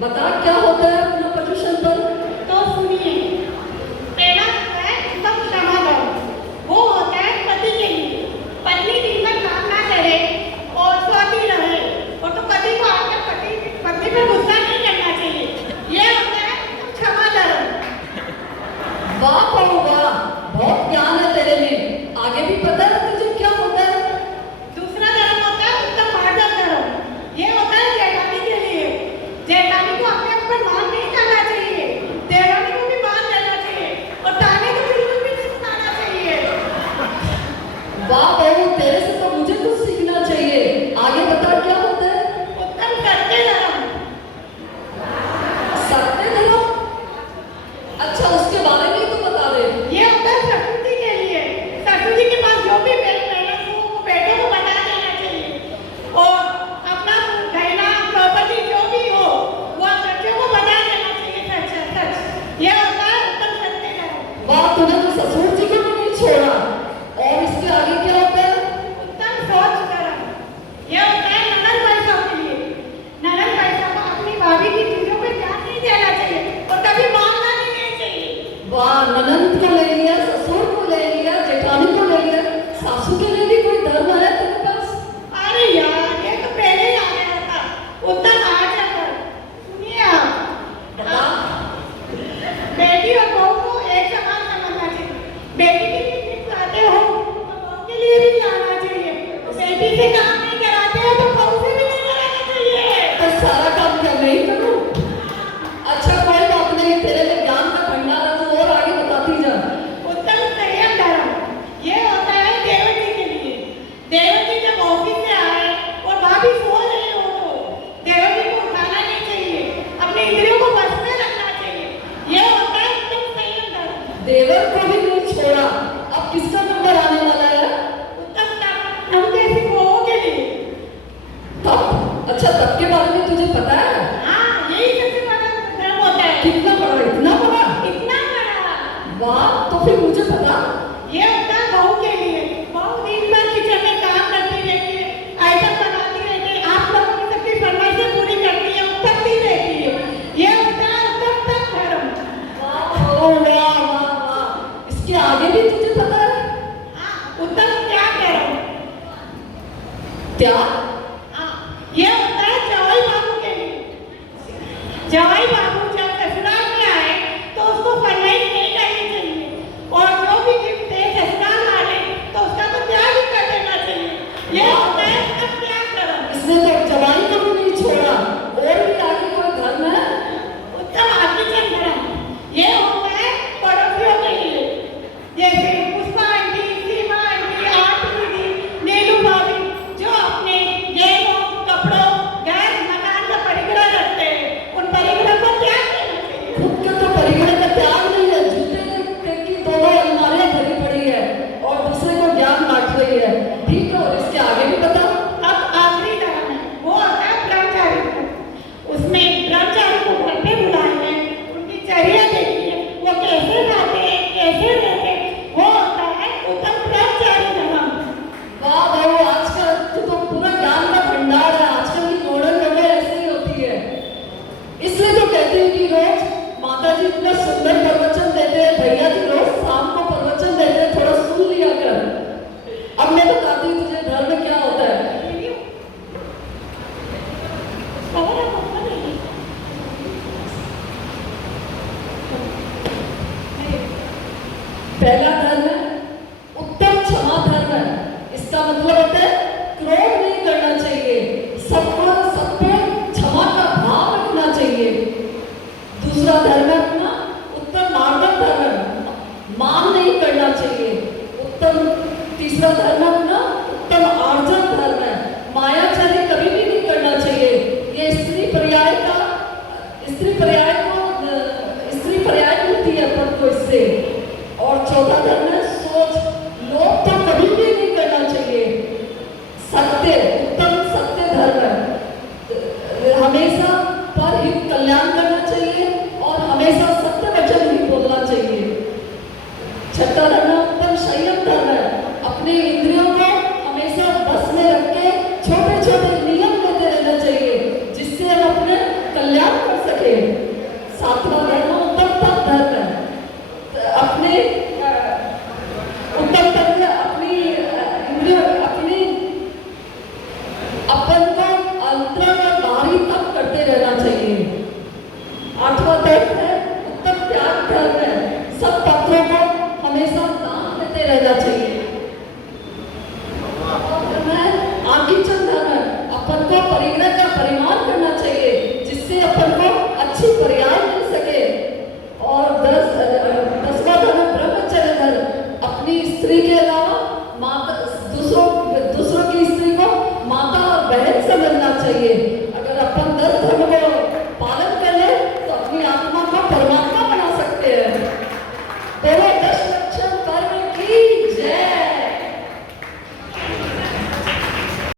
बता क्या होता है अपना प्रदूषण पर। तो सुनिए, पहला होता है उत्तम क्षमादान। वो होता है पति के लिए। पत्नी दिन भर काम ना करे और सोती रहे और तो पति को आकर पति पर गुस्सा नहीं करना चाहिए। ये होता है उत्तम क्षमादान। वाह पारू वाह, बहुत ज्ञान है तेरे में। आगे भी पता है तुझे क्या होता है। दूसरा धर्म होता है उत्तम मार्जन धर्म। ये होता है जेठानी के लिए। जेठानी को अपने ऊपर मान नहीं करना चाहिए, देवरानी को भी मान देना चाहिए और ताने को बिल्कुल भी नहीं सुनाना चाहिए। वाह बहू, तेरे से तो मुझे कुछ सीखना चाहिए। आगे बता क्या होता है। उत्तम सत्य धर्म। सत्य धर्म, अच्छा उसके बारे में ही तो बता दे। ये होता है ससुर जी के लिए। ससुर जी के पास जो भी बैलेंस हो वो बेटे को बता देना चाहिए और अपना गहना प्रॉपर्टी जो भी हो वो बच्चों को बता देना चाहिए। सच सच ये होता है उत्तम सत्य धर्म। वाह, तूने तो ससुर जी को भी नहीं छोड़ा। और इसके आगे क्या होता है। उत्तम सोच धर्म। ये होता है ननद पैसा के लिए। ननद पैसा को अपनी भाभी की चीजों पे ध्यान नहीं देना चाहिए और कभी मांगना भी नहीं चाहिए। वाह, ननंद को ले लिया, ससुर को ले लिया, जेठानी को ले लिया, सासू के लिए भी कोई धर्म है तेरे पास। अरे यार, ये तो पहले ही आ गया था। उत्तम आचरण धर्म। सुनिए आप, बता। बेटी और बहू को एक समान समझना चाहिए। बेटी के लिए टिप्स लाते हो तो बहू के लिए भी लाना चाहिए। बेटी से काम नहीं कराते हो तो बहू से भी नहीं कराना चाहिए। तो सारा काम क्या मैं ही करूं। अच्छा कोई बात नहीं, तेरे में ज्ञान का भंडार है, तो और आगे बताती जा। उत्तम संयम धर्म। ये होता है देवर जी के लिए। देवर जी जब ऑफिस से आए और भाभी सो रहे हो तो देवर जी को उठाना नहीं चाहिए, अपने इंद्रियों को बस में रखना चाहिए। ये होता है उत्तम संयम धर्म। देवर को भी नहीं छोड़ा, अब किसका नंबर आने वाला है। उत्तम तप। हम जैसी बहुओं के लिए। तब, अच्छा तब के बारे में तुझे पता है। हाँ, यही सबसे बड़ा धर्म होता है। कितना बड़ा, इतना बड़ा। इतना बड़ा। वाह, तो फिर मुझे पता। ये होता है बहू के लिए। बहू दिन भर किचन में काम करती रहती है, आइटम बनाती रहती है, आप लोगों की सबकी फरमाइशें पूरी करती है, उठती रहती है। ये होता है उत्तम तप धर्म। वाह वाह वाह वाह, इसके आगे भी तुझे पता है। हाँ, उत्तम त्याग धर्म। त्याग, हाँ, ये होता है जवाई बाबू के लिए। जवाई बाबू जब ससुराल में आए तो उसको फरमाइश नहीं करनी चाहिए और जो भी गिफ्ट दे ससुराल वाले तो उसका तो त्याग ही कर देना चाहिए। ये होता है उत्तम त्याग धर्म। इसने तो जवानी को भी नहीं छोड़ा। और भी आगे कोई धर्म है। उत्तम आचरण धर्म। ये होता है पड़ोसियों के लिए। जैसे पुष्पा आंटी, सीमा आंटी, आरती दीदी, नीलू भाभी जो अपने गहनों, कपड़ों, घर, मकान का परिग्रह रखते हैं, उन परिग्रह को त्याग देना चाहिए। खुद के तो परिग्रह का त्याग नहीं है। जूते की दोनों अलमारियां भरी पड़ी है और दूसरे को ज्ञान बांट रही है। ठीक है, और इसके आगे भी बता। अब आखिरी धर्म है, वो होता है ब्रह्मचारी धर्म। उसमें ब्रह्मचारी को घर पे बुलाइए, उनकी चर्या देखिए, वो कैसे खाते हैं, कैसे रहते हैं। वो होता है उत्तम ब्रह्मचारी धर्म। वाह बहू, आजकल तो पूरा ज्ञान का भंडार है। आजकल की मॉडर्न जगह ऐसे ही होती है। इसलिए तो कहते हैं कि रोज माता जी इतना सुंदर प्रवचन देते हैं, भैया जी रोज शाम को प्रवचन देते हैं, थोड़ा सुन लिया कर। अब मैं बताती हूँ तुझे धर्म क्या होता है। पहला धर्म है उत्तम क्षमा धर्म है। इसका मतलब होता है क्रोध नहीं करना चाहिए, सबको सब पे क्षमा का भाव रखना चाहिए। दूसरा धर्म है अपना उत्तम मार्गन धर्म, मान नहीं करना चाहिए। उत्तम तीसरा धर्म अपना उत्तम आर्जन धर्म है, मायाचारी कभी भी नहीं करना चाहिए। ये स्त्री पर्याय मिलती है अपन को इससे। और चौथा धर्म है सोच, लोभ तो कभी भी नहीं करना चाहिए। सत्य, उत्तम सत्य धर्म है। हमेशा पर हित कल्याण करना चाहिए और हमेशा अपन दर्द